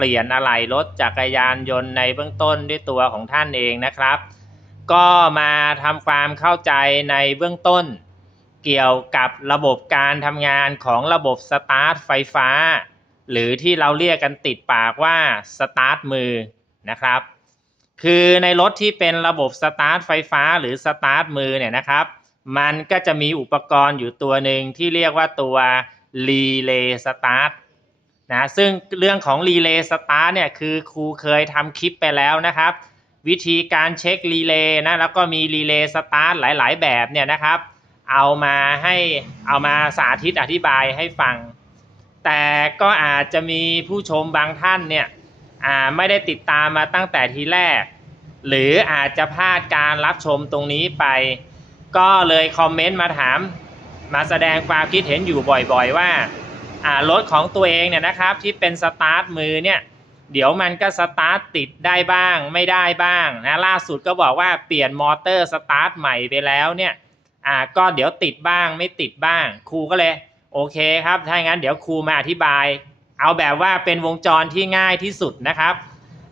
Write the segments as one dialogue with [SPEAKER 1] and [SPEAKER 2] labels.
[SPEAKER 1] ปลี่ยนอะไหล่รถจักรยานยนต์ในเบื้องต้นด้วยตัวของท่านเองนะครับ ก็มาทำความเข้าใจในเบื้องต้น เกี่ยวกับระบบการทำงานของระบบสตาร์ทไฟฟ้า หรือที่เราเรียกกันติดปากว่าสตาร์ทมือนะครับ คือในรถที่เป็นระบบสตาร์ทไฟฟ้าหรือสตาร์ทมือเนี่ยนะครับ มันก็จะมีอุปกรณ์อยู่ตัวหนึ่งที่เรียกว่าตัวรีเลย์สตาร์ท นะซึ่งเรื่องของรีเลย์สตาร์เนี่ยคือครูเคยทำคลิปไปแล้วนะครับ วิธีการเช็ครีเลย์นะแล้วก็มีรีเลย์สตาร์ทหลาย ๆ แบบเนี่ยนะครับ เอามาให้เอามาสาธิตอธิบายให้ฟัง แต่ก็อาจจะมีผู้ชมบางท่านเนี่ยอ่าไม่ได้ติดตามมาตั้งแต่ทีแรก หรืออาจจะพลาดการรับชมตรงนี้ไป ก็เลยคอมเมนต์มาถาม มาแสดงความคิดเห็นอยู่บ่อย ๆ ว่า รถของตัวเองเนี่ยนะครับที่เป็นสตาร์ทมือเนี่ยเดี๋ยวมันก็สตาร์ทติดได้บ้างไม่ได้บ้างนะล่าสุดก็บอกว่าเปลี่ยนมอเตอร์สตาร์ทใหม่ไปแล้วเนี่ยอ่าก็เดี๋ยวติดบ้างไม่ติดบ้าง ครูก็เลยโอเคครับถ้าอย่างนั้นเดี๋ยวครูมาอธิบาย เอาแบบว่าเป็นวงจรที่ง่ายที่สุดนะครับ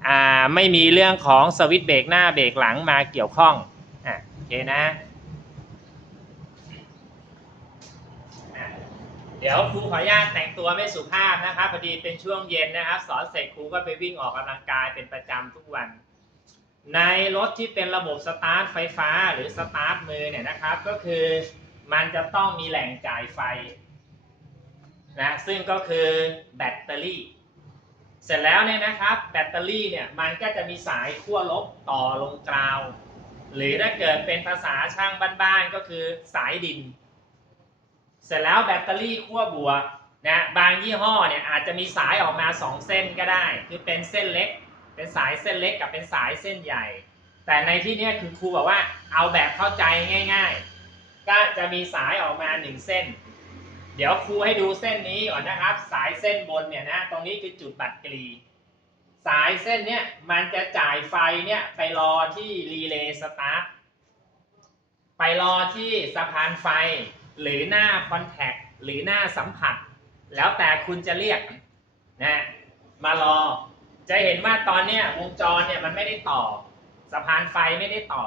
[SPEAKER 1] อ่าไม่มีเรื่องของสวิตช์เบรกหน้าเบรกหลังมาเกี่ยวข้องอะโอเคนะ เดี๋ยวครูขออนุญาตแต่งตัวไม่สุภาพนะครับพอดีเป็นช่วงเย็นนะครับ สอนเสร็จครูก็ไปวิ่งออกกำลังกายเป็นประจำทุกวัน ในรถที่เป็นระบบสตาร์ทไฟฟ้าหรือสตาร์ทมือเนี่ยนะครับ ก็คือมันจะต้องมีแหล่งจ่ายไฟนะซึ่งก็คือแบตเตอรี่ เสร็จแล้วเนี่ยนะครับแบตเตอรี่เนี่ยมันก็จะมีสายขั้วลบต่อลงกราว หรือถ้าเกิดเป็นภาษาช่างบ้านๆก็คือสายดิน เสร็จแล้วแบตเตอรี่ขั้วบวกนะบางยี่ห้อเนี่ยอาจจะมีสายออกมา 2 เส้นก็ได้ คือเป็นเส้นเล็ก เป็นสายเส้นเล็กกับเป็นสายเส้นใหญ่ แต่ในที่นี้คือครูบอกว่าเอาแบบเข้าใจง่าย ๆ ก็จะมีสายออกมา 1 เส้น เดี๋ยวครูให้ดูเส้นนี้ก่อนนะครับ สายเส้นบนเนี่ยนะตรงนี้คือจุดบัตรกรีสายเส้นเนี้ยมันจะจ่ายไฟเนี่ยไปรอที่รีเลย์สตาร์ทไปรอที่สะพานไฟ หรือหน้าคอนแทคหรือหน้าสัมผัส แล้วแต่คุณจะเรียกนะมารอ จะเห็นว่าตอนเนี้ยวงจรเนี่ยมันไม่ได้ต่อ สะพานไฟไม่ได้ต่อ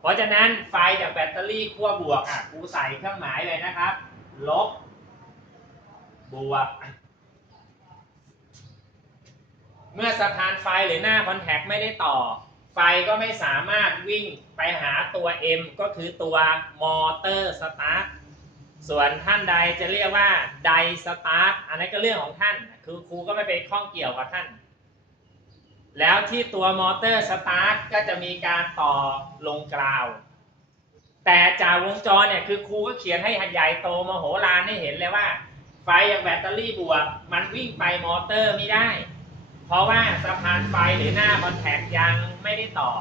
[SPEAKER 1] เพราะฉะนั้นไฟจากแบตเตอรี่ขั้วบวกอะครูใส่เครื่องหมายเลยนะครับ ลบบวก เมื่อสะพานไฟหรือหน้าคอนแทคไม่ได้ต่อ ไฟก็ไม่สามารถวิ่งไปหาตัว M ก็คือตัวมอเตอร์สตาร์ท ส่วนท่านใดจะเรียกว่าไดสตาร์ทอันนั้นก็เรื่องของท่าน คือครูก็ไม่ไปข้องเกี่ยวกับท่าน แล้วที่ตัวมอเตอร์สตาร์ทก็จะมีการต่อลงกราว แต่จากวงจรเนี่ยคือครูก็เขียนให้หใหญ่โตมโหฬารให้เห็นเลยว่า ไฟจากแบตเตอรี่บวก มันวิ่งไปมอเตอร์ไม่ได้ เพราะว่าสะพานไฟหรือหน้าคอนแทคยังไม่ได้ต่อ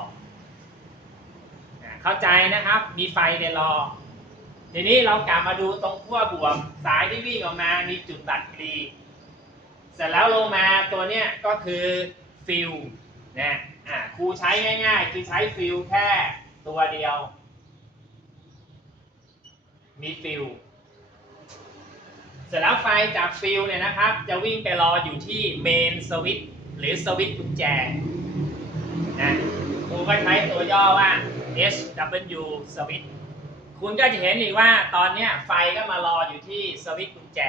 [SPEAKER 1] เข้าใจนะครับมีไฟในรอ ทีนี้เรากลับมาดูตรงขั้วบวกสายที่วิ่งออกมา มีจุดตัดกรีเสร็จแล้วลงมาตัวเนี้ยก็คือฟิลนะอ่ครูใช้ง่าย ๆ คือใช้ฟิลแค่ตัวเดียว มีฟิลเสร็จแล้วไฟจากฟิลเนี่ยนะครับ จะวิ่งไปรออยู่ที่เมนสวิตหรือสวิตกุญแจนะครูก็ใช้ตัวย่อว่า SW สวิตช์ คุณก็จะเห็นอีกว่าตอนนี้ไฟก็มารออยู่ที่สวิตช์กุญแจ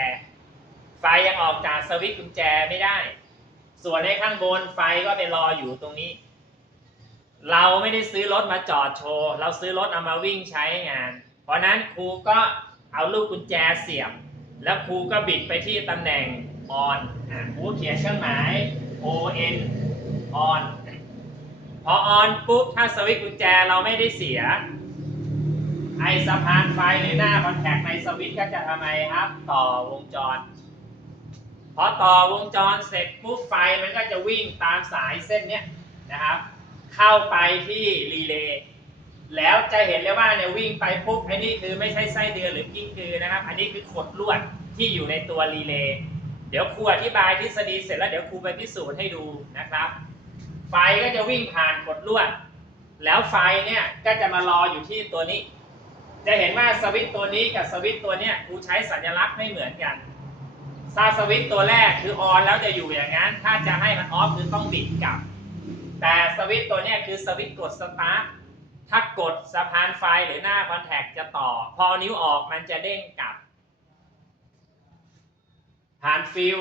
[SPEAKER 1] ไฟยังออกจากสวิตช์กุญแจไม่ได้ ส่วนในข้างบนไฟก็ไปรออยู่ตรงนี้ เราไม่ได้ซื้อรถมาจอดโชว์ เราซื้อรถเอามาวิ่งใช้งาน เพราะนั้นครูก็เอาลูกกุญแจเสียบ แล้วครูก็บิดไปที่ตำแหน่ง on อะครูเขียนเครื่องหมาย on on พอ on ปุ๊บถ้าสวิตช์กุญแจเราไม่ได้เสีย ไอสะพานไฟหรือหน้าคอนแทคในสวิตช์ก็จะทำไมครับ ต่อวงจร พอต่อวงจรเสร็จปุ๊บไฟมันก็จะวิ่งตามสายเส้นเนี้ยนะครับ เข้าไปที่รีเลย์แล้วจะเห็นเลยว่าเนี่ยวิ่งไปปุ๊บไอันนี้คือไม่ใช่ไส้เดือนหรือกิ้งกือนะครับ อันนี้คือขดลวดที่อยู่ในตัวรีเลย์เดี๋ยวครูอธิบายทฤษฎีเสร็จแล้วเดี๋ยวครูไปพิสูจน์ให้ดูนะครับ ไฟก็จะวิ่งผ่านขดลวด แล้วไฟเนี่ยก็จะมารออยู่ที่ตัวนี้ จะเห็นว่าสวิตตัวนี้กับสวิตตัวเนี้ยครูใช้สัญลักษณ์ไม่เหมือนกันถ้าสวิตตัวแรกคือออนแล้วจะอยู่อย่างนั้น ถ้าจะให้มันออฟคือต้องบิดกลับ แต่สวิตตัวเนี้ยคือสวิตกดสตาร์ทถ้ากดสะพานไฟหรือหน้าคอนแทคจะต่อ พอนิ้วออกมันจะเด้งกลับ ผ่านฟิล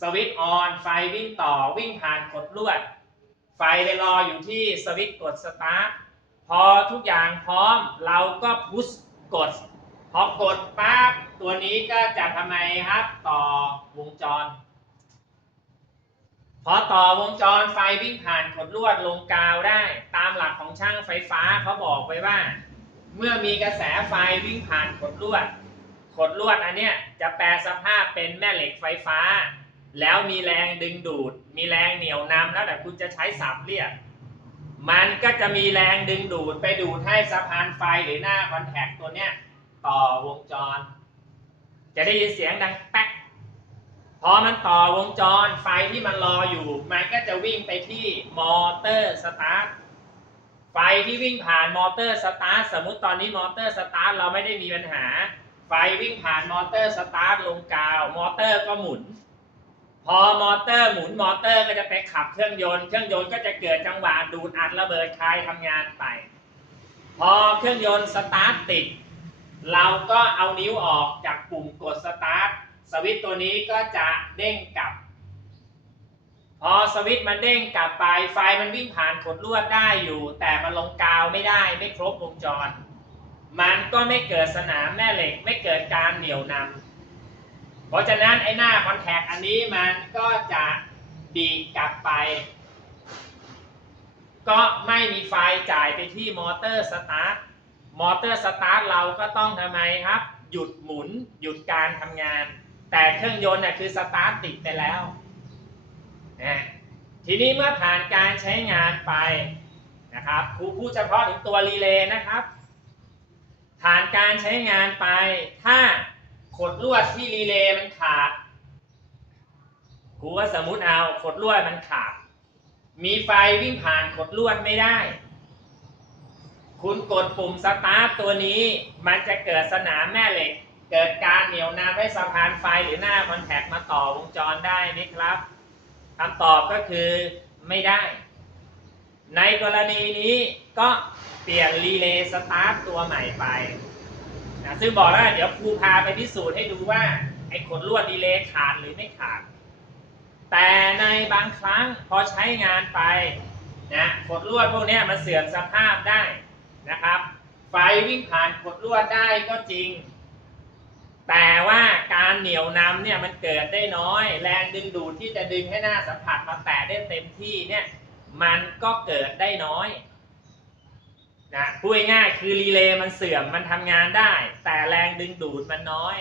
[SPEAKER 1] สวิตออนไฟวิ่งต่อวิ่งผ่านกดลวด ไฟไปรออยู่ที่สวิตกดสตาร์ท พอทุกอย่างพร้อมเราก็พุชกด พอกดปั๊บตัวนี้ก็จะทำไมครับ ต่อวงจร พอต่อวงจรไฟวิ่งผ่านขดลวดลงกาวได้ ตามหลักของช่างไฟฟ้าเขาบอกไว้ว่า เมื่อมีกระแสไฟวิ่งผ่านขดลวดขดลวดอันเนี้ยจะแปลสภาพเป็นแม่เหล็กไฟฟ้า แล้วมีแรงดึงดูด มีแรงเหนี่ยวนำแล้วแต่คุณจะใช้สับเรียก มันก็จะมีแรงดึงดูดไปดูดให้สะพานไฟหรือหน้าคอนแทคตัวเนี้ยต่อวงจร จะได้ยินเสียงดังแป๊กพอมันต่อวงจรไฟที่มันรออยู่ มันก็จะวิ่งไปที่มอเตอร์สตาร์ทไฟที่วิ่งผ่านมอเตอร์สตาร์ทสมมุติตอนนี้มอเตอร์สตาร์ทเราไม่ได้มีปัญหา ไฟวิ่งผ่านมอเตอร์สตาร์ทลงกาว มอเตอร์ก็หมุน พอมอเตอร์หมุนมอเตอร์ก็จะไปขับเครื่องยนต์ เครื่องยนต์ก็จะเกิดจังหวะดูดอัดระเบิดคายทำงานไป พอเครื่องยนต์สตาร์ทติด เราก็เอานิ้วออกจากปุ่มกดสตาร์ทสวิตตัวนี้ก็จะเด้งกลับ พอสวิตมันเด้งกลับไปไฟมันวิ่งผ่านขดลวดได้อยู่ แต่มันลงกาวไม่ได้ไม่ครบวงจร มันก็ไม่เกิดสนามแม่เหล็กไม่เกิดการเหนี่ยวนำ ราะฉะนั้นไอ้หน้าคอนแทคอันนี้มันก็จะดีดกลับไป ก็ไม่มีไฟจ่ายไปที่มอเตอร์สตาร์ท มอเตอร์สตาร์ทเราก็ต้องทำไมครับ หยุดหมุนหยุดการทำงาน แต่เครื่องยนต์น่ะคือสตาร์ทติดไปแล้วนะทีนี้เมื่อผ่านการใช้งานไปนะครับครูพูดเฉพาะถึงตัวรีเลย์นะครับ ผ่านการใช้งานไปถ้า ขดลวดที่รีเลย์มันขาดครูว่าสมมุติเอาขดลวดมันขาด มีไฟวิ่งผ่านขดลวดไม่ได้ คุณกดปุ่มสตาร์ทตัวนี้ มันจะเกิดสนามแม่เหล็ก เกิดการเหนี่ยวนำให้สะพานไฟหรือหน้าคอนแทคมาต่อวงจรได้ไหมครับคำตอบก็คือไม่ได้ ในกรณีนี้ก็เปลี่ยนรีเลย์สตาร์ทตัวใหม่ไป นะซึ่งบอกแล้วเดี๋ยวครูพาไปพิสูจน์ให้ดูว่าไอ้ขดลวดรีเลย์ขาดหรือไม่ขาด แต่ในบางครั้งพอใช้งานไปนะขดลวดพวกนี้มันเสื่อมสภาพได้นะครับ ไฟวิ่งผ่านขดลวดได้ก็จริง แต่ว่าการเหนี่ยวนำเนี่ยมันเกิดได้น้อย แรงดึงดูดที่จะดึงให้หน้าสัมผัสมาแตะได้เต็มที่เนี่ยมันก็เกิดได้น้อย นะพูดง่ายๆคือรีเลย์มันเสื่อมมันทำงานได้ แต่แรงดึงดูดมันน้อย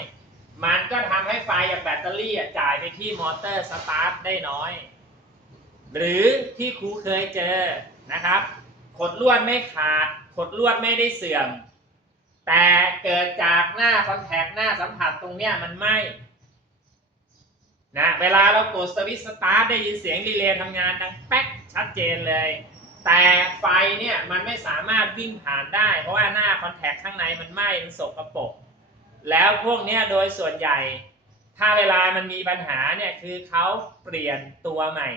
[SPEAKER 1] มันก็ทำให้ไฟจากแบตเตอรี่จ่ายไปที่มอเตอร์สตาร์ทได้น้อย หรือที่ครูเคยเจอนะครับ ขดลวดไม่ขาด ขดลวดไม่ได้เสื่อม แต่เกิดจากหน้าคอนแทคหน้าสัมผัสตรงเนี้ยมันไหมนะเวลาเรากดสวิตช์สตาร์ทได้ยินเสียงรีเลย์ทำงานดังแป๊กชัดเจนเลย แต่ไฟเนี่ยมันไม่สามารถวิ่งผ่านได้ เพราะว่าหน้าคอนแทคข้างในมันไหม้มันสกปรกแล้วพวกเนี้ยโดยส่วนใหญ่ ถ้าเวลามันมีปัญหาเนี่ยคือเขาเปลี่ยนตัวใหม่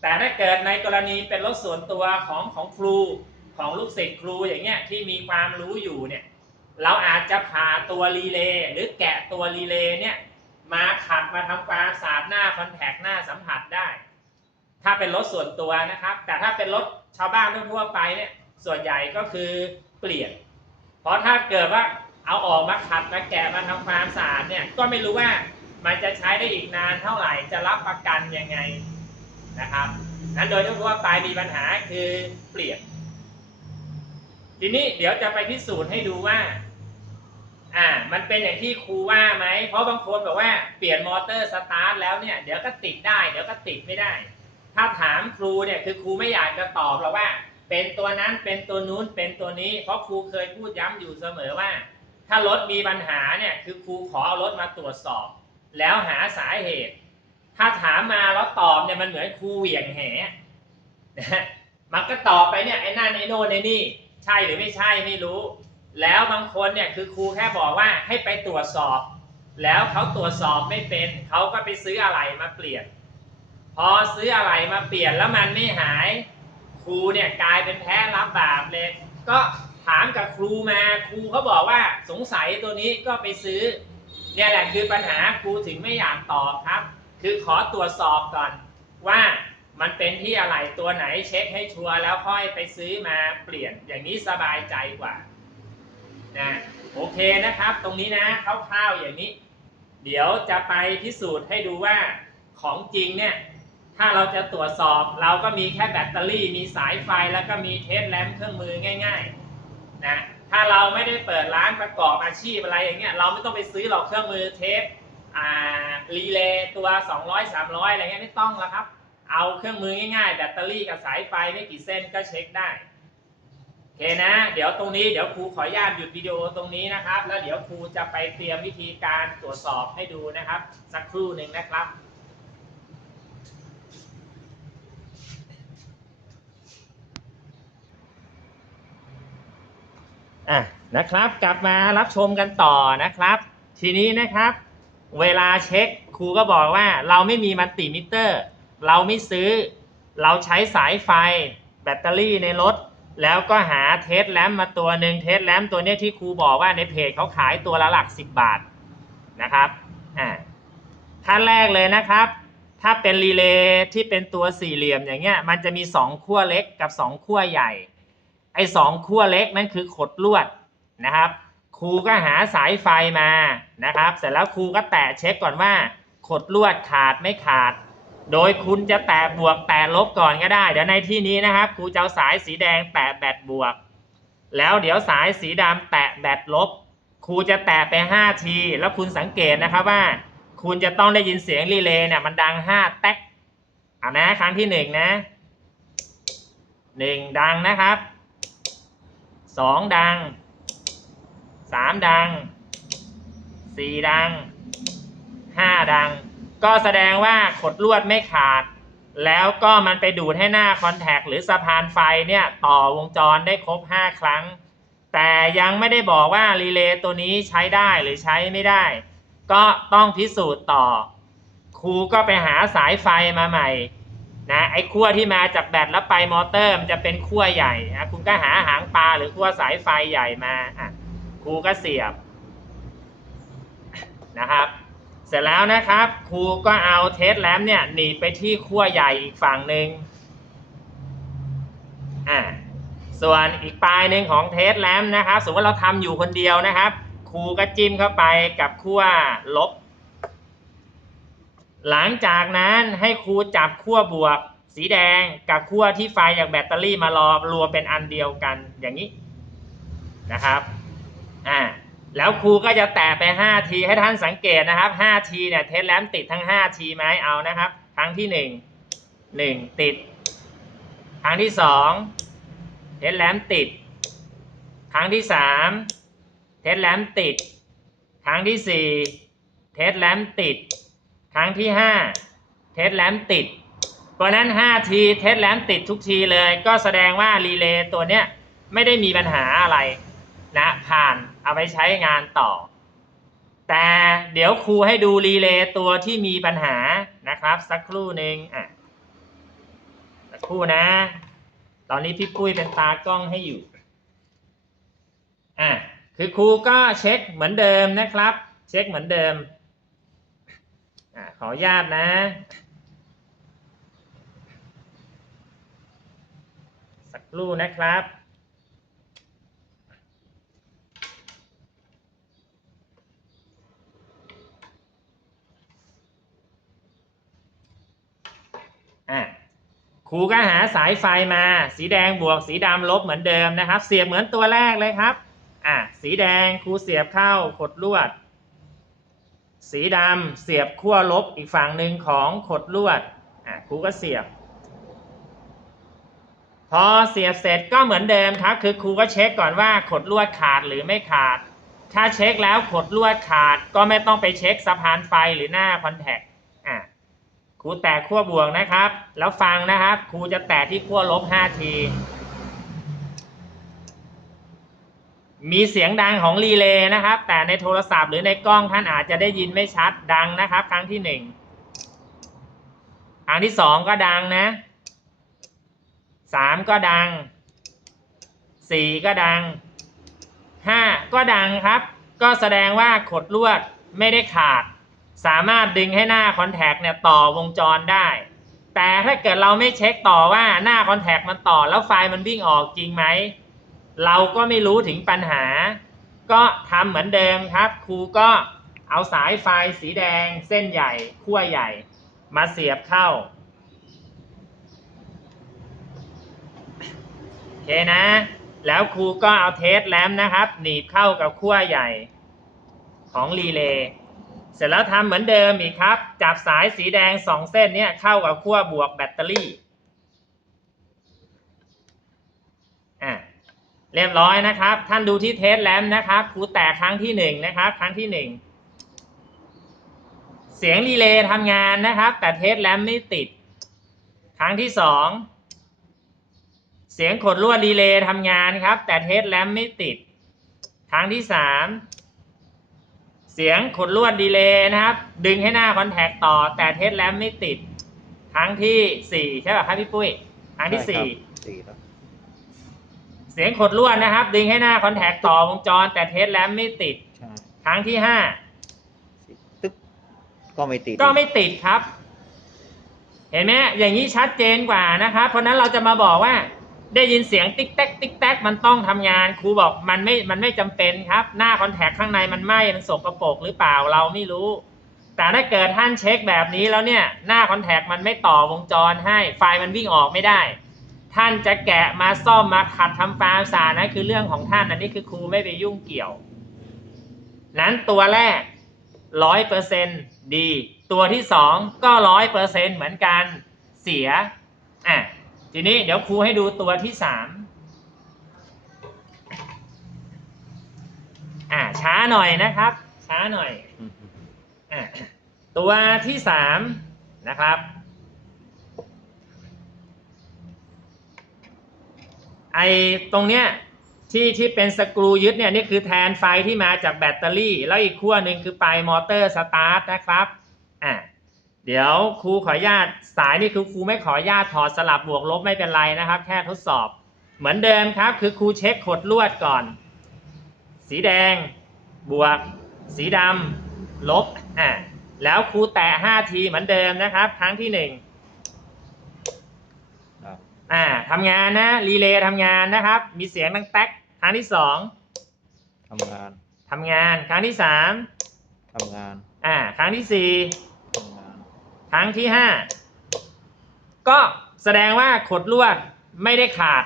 [SPEAKER 1] แต่ถ้าเกิดในกรณีเป็นรถส่วนตัวของของครูของลูกศิษย์ครูอย่างเงี้ยที่มีความรู้อยู่เนี่ยเราอาจจะผ่าตัวรีเลย์หรือแกะตัวรีเลย์เนี่ยมาขัดมาทำความสะอาดหน้าคอนแทคหน้าสัมผัสได้ ถ้าเป็นรถส่วนตัวนะครับ แต่ถ้าเป็นรถชาวบ้านทั่วไปเนี่ยส่วนใหญ่ก็คือเปลี่ยน เพราะถ้าเกิดว่าเอาออกมาขัดมาแกะมาทำความสะอาดเนี่ยก็ไม่รู้ว่ามันจะใช้ได้อีกนานเท่าไหร่จะรับประกันยังไงนะครับนั้นโดยทั่วไปมีปัญหาคือเปลี่ยน ทีนี้เดี๋ยวจะไปพิสูจน์ให้ดูว่า อ่า มันเป็นอย่างที่ครูว่าไหม เพราะบางคนบอกว่าเปลี่ยนมอเตอร์สตาร์ทแล้วเนี่ย เดี๋ยวก็ติดได้ เดี๋ยวก็ติดไม่ได้ ถ้าถามครูเนี่ยคือครูไม่อยากจะตอบหรอกว่า เป็นตัวนั้นเป็นตัวนู้นเป็นตัวนี้ เพราะครูเคยพูดย้ำอยู่เสมอว่า ถ้ารถมีปัญหาเนี่ยคือครูขอเอารถมาตรวจสอบ แล้วหาสาเหตุ ถ้าถามมาแล้วตอบเนี่ยมันเหมือนครูเหวี่ยงแหนะมันก็ตอบไปเนี่ยไอ้นั่นไอ้โน่นไอ้นี่ ใช่หรือไม่ใช่ไม่รู้ แล้วบางคนเนี่ยคือครูแค่บอกว่าให้ไปตรวจสอบ แล้วเขาตรวจสอบไม่เป็นเขาก็ไปซื้ออะไรมาเปลี่ยน พอซื้ออะไรมาเปลี่ยนแล้วมันไม่หาย ครูเนี่ยกลายเป็นแพ้รับบาปเลย ก็ถามกับครูมาครูเขาบอกว่าสงสัยตัวนี้ก็ไปซื้อ เนี่ยแหละคือปัญหาครูถึงไม่อยากตอบครับ คือขอตรวจสอบก่อนว่ามันเป็นที่อะไรตัวไหนเช็คให้ชัวร์แล้วค่อยไปซื้อมาเปลี่ยนอย่างนี้สบายใจกว่านะโอเคนะครับ ตรงนี้นะคร่าวๆอย่างนี้ เดี๋ยวจะไปพิสูจน์ให้ดูว่าของจริงเนี่ย ถ้าเราจะตรวจสอบเราก็มีแค่แบตเตอรี่ มีสายไฟแล้วก็มีเทสแลมเครื่องมือง่ายๆนะถ้าเราไม่ได้เปิดร้านประกอบอาชีพอะไรอย่างเงี้ยเราไม่ต้องไปซื้อหรอกเครื่องมือเทปอ่ารีเลย์ตัว 200 300 อะไรเงี้ยไม่ต้องแล้วครับ เอาเครื่องมือง่ายๆ แบตเตอรี่กับสายไฟไม่กี่เส้นก็เช็คได้โอเคนะ เดี๋ยวตรงนี้เดี๋ยวครูขออนุญาตหยุดวิดีโอตรงนี้นะครับ แล้วเดี๋ยวครูจะไปเตรียมวิธีการตรวจสอบให้ดูนะครับ สักครู่หนึ่งนะครับ อะนะครับกลับมารับชมกันต่อนะครับ ทีนี้นะครับ เวลาเช็คครูก็บอกว่าเราไม่มีมัลติมิเตอร์ เราไม่ซื้อ เราใช้สายไฟแบตเตอรี่ในรถ แล้วก็หาเทสแลมมาตัวหนึ่งเทสแลมตัวนี้ที่ครูบอกว่าในเพจเขาขายตัวละหลัก 10 บาทนะครับอ่าขั้นแรกเลยนะครับ ถ้าเป็นรีเลย์ที่เป็นตัวสี่เหลี่ยมอย่างเงี้ยมันจะมี 2 ขั้วเล็กกับ 2 ขั้วใหญ่ ไอ้สองขั้วเล็กนั่นคือขดลวดนะครับ ครูก็หาสายไฟมานะครับ เสร็จแล้วครูก็แตะเช็คก่อนว่า ขดลวดขาดไม่ขาด โดยคุณจะแตะบวกแตะลบก่อนก็ได้ เดี๋ยวในที่นี้นะครับครูจะเอาสายสีแดงแตะแบตบวก แล้วเดี๋ยวสายสีดำแตะแบตลบ ครูจะแตะไป 5 ที แล้วคุณสังเกตนะครับว่า คุณจะต้องได้ยินเสียงรีเลย์เนี่ยมันดัง 5 แต๊กอ่านะครั้งที่หนึ่งนะหนึ่งดังนะครับ สองดังสามดังสี่ดังห้าดัง ก็แสดงว่าขดลวดไม่ขาด แล้วก็มันไปดูดให้หน้าคอนแทคหรือสะพานไฟเนี่ยต่อวงจรได้ครบ 5 ครั้ง แต่ยังไม่ได้บอกว่ารีเลย์ตัวนี้ใช้ได้หรือใช้ไม่ได้ ก็ต้องพิสูจน์ต่อ ครูก็ไปหาสายไฟมาใหม่ นะไอ้ขั้วที่มาจากแบตแล้วไปมอเตอร์มันจะเป็นขั้วใหญ่นะคุณก็หาหางปลาหรือขั้วสายไฟใหญ่มาอะครูก็เสียบนะครับ เสร็จแล้วนะครับครูก็เอาเทสแลมเนี่ยหนีไปที่ขั้วใหญ่อีกฝั่งหนึ่งอ่าส่วนอีกปลายหนึ่งของเทสแลมนะครับสมมติเราทำอยู่คนเดียวนะครับครูก็จิ้มเข้าไปกับขั้วลบ หลังจากนั้นให้ครูจับขั้วบวก สีแดงกับขั้วที่ไฟจากแบตเตอรี่มารอรวมเป็นอันเดียวกันอย่างนี้นะครับอ่าแล้วครูก็จะแตะไป 5 ทีให้ท่านสังเกตนะครับ 5 ทีเนี่ยเทสแลมติดทั้ง 5 ทีไหมเอานะครับ ครั้งที่ 1 1 ติด ครั้งที่ 2 เทสแลมติด ครั้งที่ 3 เทสแลมติด ครั้งที่ 4 เทสแลมติด ครั้งที่ 5 เทสแลมติด เพราะนั้น 5 ทีเทสแลมติดทุกทีเลย ก็แสดงว่ารีเลย์ตัวเนี้ยไม่ได้มีปัญหาอะไรนะผ่านเอาไปใช้งานต่อ แต่เดี๋ยวครูให้ดูรีเลย์ตัวที่มีปัญหานะครับ สักครู่หนึ่งอะสักครู่นะ ตอนนี้พี่ปุ้ยเป็นตากล้องให้อยู่อะคือครูก็เช็คเหมือนเดิมนะครับ เช็คเหมือนเดิม ขออนุญาตนะ สักครู่นะครับ อะครูก็หาสายไฟมา สีแดงบวกสีดำลบเหมือนเดิมนะครับ เสียบเหมือนตัวแรกเลยครับ อะ สีแดงครูเสียบเข้าขดลวด สีดำเสียบขั้วลบอีกฝั่งหนึ่งของขดลวดอะครูก็เสียบ พอเสียบเสร็จก็เหมือนเดิมครับ คือครูก็เช็คก่อนว่าขดลวดขาดหรือไม่ขาด ถ้าเช็คแล้วขดลวดขาดก็ไม่ต้องไปเช็คสะพานไฟหรือหน้าคอนแทคอะครูแตะขั้วบวกนะครับ แล้วฟังนะครับครูจะแตะที่ขั้วลบ5ที มีเสียงดังของรีเลย์นะครับ แต่ในโทรศัพท์หรือในกล้องท่านอาจจะได้ยินไม่ชัดดังนะครับ ครั้งที่หนึ่งครั้งที่สองก็ดังนะสามก็ดังสี่ก็ดังห้าก็ดังครับ ก็แสดงว่าขดลวดไม่ได้ขาด สามารถดึงให้หน้าคอนแทคเนี่ยต่อวงจรได้ แต่ถ้าเกิดเราไม่เช็คต่อว่าหน้าคอนแทคมันต่อแล้วไฟมันวิ่งออกจริงไหม เราก็ไม่รู้ถึงปัญหา ก็ทำเหมือนเดิมครับ ครูก็เอาสายไฟสีแดง เส้นใหญ่ขั้วใหญ่ มาเสียบเข้า โอเคนะ แล้วครูก็เอาเทสแลมนะครับ หนีบเข้ากับขั้วใหญ่ของรีเลย์เสร็จแล้วทำเหมือนเดิมอีกครับ จับสายสีแดงสองเส้นเนี้ยเข้ากับขั้วบวกแบตเตอรี่ อะ เรียบร้อยนะครับ ท่านดูที่เทสแลมนะครับครูแตะครั้งที่หนึ่งนะครับ ครั้งที่หนึ่งเสียงรีเลย์ทำงานนะครับ แต่เทสแลมไม่ติด ครั้งที่สองเสียงขดลวดรีเลย์ทำงานครับ แต่เทสแลมไม่ติด ครั้งที่สามเสียงขดลวดดีเลย์นะครับ ดึงให้หน้าคอนแทคต่อ แต่เทสแลมไม่ติด ครั้งที่สี่ใช่ป่ะครับพี่ปุ้ยครั้งที่สี่
[SPEAKER 2] สี่ครับ
[SPEAKER 1] สียงขดลวดนะครับ ดึงให้หน้าคอนแทคต่อวงจร แต่เทสแลมป์ไม่ติด
[SPEAKER 2] ใช่
[SPEAKER 1] ครั้งที่ห้า
[SPEAKER 2] สี่ตึ๊กก็ไม่ติด
[SPEAKER 1] ก็ไม่ติดครับ เห็นไหมอย่างนี้ชัดเจนกว่านะครับ เพราะฉะนั้นเราจะมาบอกว่า ได้ยินเสียงติ๊กแต๊กติ๊กแต๊กมันต้องทำงานครูบอกมันไม่มันไม่จำเป็นครับ หน้าคอนแทคข้างในมันไหม้มันสกรปรกหรือเปล่าเราไม่รู้ แต่ถ้าเกิดท่านเช็คแบบนี้แล้วเนี่ย หน้าคอนแทคมันไม่ต่อวงจรให้ไฟมันวิ่งออกไม่ได้ ท่านจะแกะมาซ่อมมาขัดทำความสะอาดนะคือเรื่องของท่านอันนี้คือครูไม่ไปยุ่งเกี่ยว นั้นตัวแรกร้อยเปอร์เซนดี ตัวที่สองก็ร้อยเปอร์เซนเหมือนกันเสียอะทีนี้เดี๋ยวครูให้ดูตัวที่สามอะช้าหน่อยนะครับ ช้าหน่อย
[SPEAKER 2] อะ
[SPEAKER 1] ตัวที่สามนะครับ ไอตรงเนี้ยที่ที่เป็นสกรูยึดเนี่ยนี่คือแทนไฟที่มาจากแบตเตอรี่ แล้วอีกขั้วหนึ่งคือปลายมอเตอร์สตาร์ทนะครับอะเดี๋ยวครูขออนุญาตสายนี่คือครูไม่ขออนุญาตถอดสลับบวกลบไม่เป็นไรนะครับ แค่ทดสอบ เหมือนเดิมครับ คือครูเช็คขดลวดก่อน สีแดง บวก สีดำลบอะแล้วครูแตะ5ทีเหมือนเดิมนะครับ ครั้งที่หนึ่ง อ่าทำงานนะรีเลย์ทำงานนะครับ มีเสียงดังแต๊กครั้งที่สอง
[SPEAKER 2] ทำงาน
[SPEAKER 1] ทำงาน ครั้งที่สาม
[SPEAKER 2] ทำงาน
[SPEAKER 1] อ่าครั้งที่สี่
[SPEAKER 2] ทำงาน
[SPEAKER 1] ครั้งที่ห้าก็แสดงว่าขดลวดไม่ได้ขาด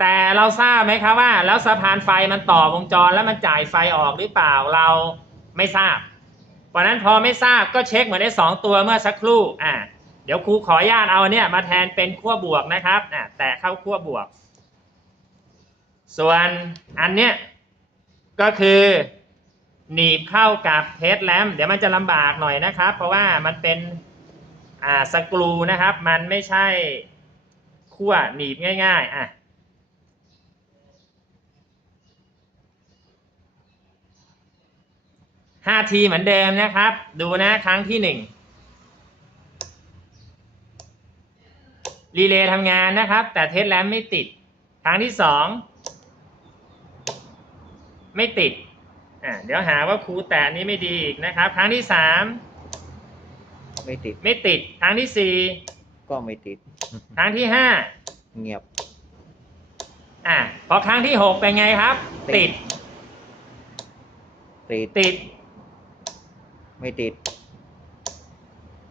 [SPEAKER 1] แต่เราทราบไหมครับว่า แล้วสะพานไฟมันต่อวงจรแล้วมันจ่ายไฟออกหรือเปล่าเราไม่ทราบเพราะฉะนั้นพอไม่ทราบก็เช็คเหมือนได้สองตัวเมื่อสักครู่อ่า เดี๋ยวครูขออนุญาตเอาเนี่ยมาแทนเป็นขั้วบวกนะครับอ่าแตะเข้าขั้วบวก ส่วนอันเนี้ยก็คือหนีบเข้ากับเทสแลมเดี๋ยวมันจะลำบากหน่อยนะครับ เพราะว่ามันเป็นอ่าสกรูนะครับ มันไม่ใช่ขั้วหนีบง่าย ๆอะห้าทีเหมือนเดิมนะครับ ดูนะครั้งที่หนึ่ง รีเลย์ทำงานนะครับ แต่เทสแลมป์ไม่ติดครั้งที่สองไม่ติดอ่าเดี๋ยวหาว่าครูแตะนี้ไม่ดีอีกนะครับ ครั้งที่สาม
[SPEAKER 2] ไม่ติด
[SPEAKER 1] ไม่ติด ครั้งที่สี่
[SPEAKER 2] ก็ไม่ติด
[SPEAKER 1] ครั้งที่ห้า
[SPEAKER 2] เงียบ
[SPEAKER 1] อ่าพอครั้งที่หกเป็นไงครับ
[SPEAKER 2] ติ
[SPEAKER 1] ติด
[SPEAKER 2] ดติด
[SPEAKER 1] ติด
[SPEAKER 2] ไม่ติด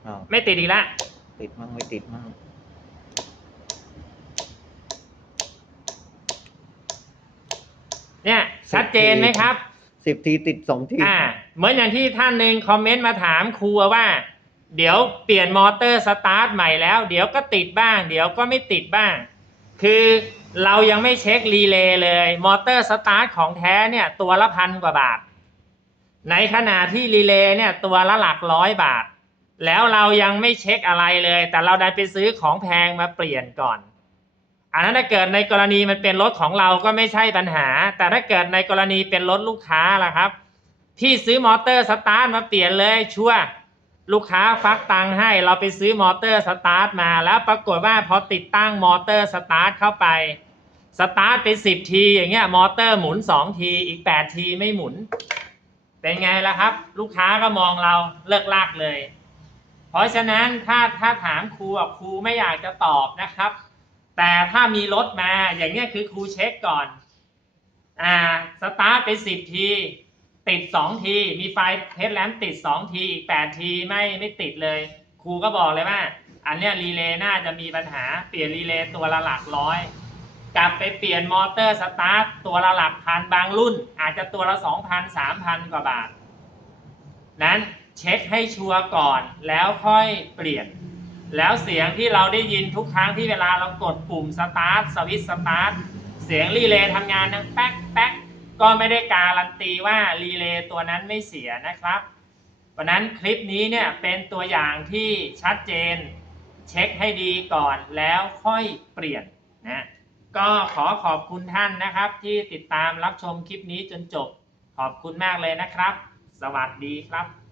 [SPEAKER 2] อ้าว
[SPEAKER 1] ไม่ติดอีกละ
[SPEAKER 2] ติดมั่งไม่ติดมั่ง
[SPEAKER 1] เนี่ยชัดเจนไหมครับ
[SPEAKER 2] สิบทีติดสองที
[SPEAKER 1] อ่าเหมือนอย่างที่ท่านหนึ่งคอมเมนต์มาถามครูว่า เดี๋ยวเปลี่ยนมอเตอร์สตาร์ทใหม่แล้ว เดี๋ยวก็ติดบ้าง เดี๋ยวก็ไม่ติดบ้าง คือเรายังไม่เช็ครีเลย์เลยมอเตอร์สตาร์ทของแท้เนี่ยตัวละพันกว่าบาท ในขณะที่รีเลย์เนี่ยตัวละหลักร้อยบาท แล้วเรายังไม่เช็คอะไรเลย แต่เราได้ไปซื้อของแพงมาเปลี่ยนก่อน อันนั้นถ้าเกิดในกรณีมันเป็นรถของเราก็ไม่ใช่ปัญหา แต่ถ้าเกิดในกรณีเป็นรถลูกค้าล่ะครับ พี่ซื้อมอเตอร์สตาร์ทมาเปลี่ยนเลยชัวลูกค้าฟักตังให้เราไปซื้อมอเตอร์สตาร์ทมาแล้วปรากฏว่าพอติดตั้งมอเตอร์สตาร์ทเข้าไปสตาร์ทไปสิบทีอย่างเงี้ยมอเตอร์หมุนสองทีอีกแปดทีไม่หมุน เป็นไงล่ะครับ ลูกค้าก็มองเราเลิกลากเลย เพราะฉะนั้นถ้าถ้าถามครูอะครูไม่อยากจะตอบนะครับ แต่ถ้ามีรถมาอย่างเงี้ยคือครูเช็คก่อน อ่าสตาร์ทไปสิบที ติดสองที มีไฟเฮดแลมติดสองที อีกแปดทีไม่ไม่ติดเลย ครูก็บอกเลยว่า อันเนี้ยรีเลย์น่าจะมีปัญหาเปลี่ยนรีเลย์ตัวละหลักร้อยกลับไปเปลี่ยนมอเตอร์สตาร์ทตัวละหลักพันบางรุ่น อาจจะตัวละสองพันสามพันกว่าบาท นั้นเช็คให้ชัวร์ก่อนแล้วค่อยเปลี่ยน แล้วเสียงที่เราได้ยินทุกครั้งที่เวลาเรากดปุ่มสตาร์ทสวิตสตาร์ทเสียงรีเลย์ทำงานดังแป๊กแป๊กก็ไม่ได้การันตีว่ารีเลย์ตัวนั้นไม่เสียนะครับเพราะนั้นคลิปนี้เนี่ยเป็นตัวอย่างที่ชัดเจน เช็คให้ดีก่อนแล้วค่อยเปลี่ยนนะก็ขอขอบคุณท่านนะครับ ที่ติดตามรับชมคลิปนี้จนจบ ขอบคุณมากเลยนะครับ สวัสดีครับ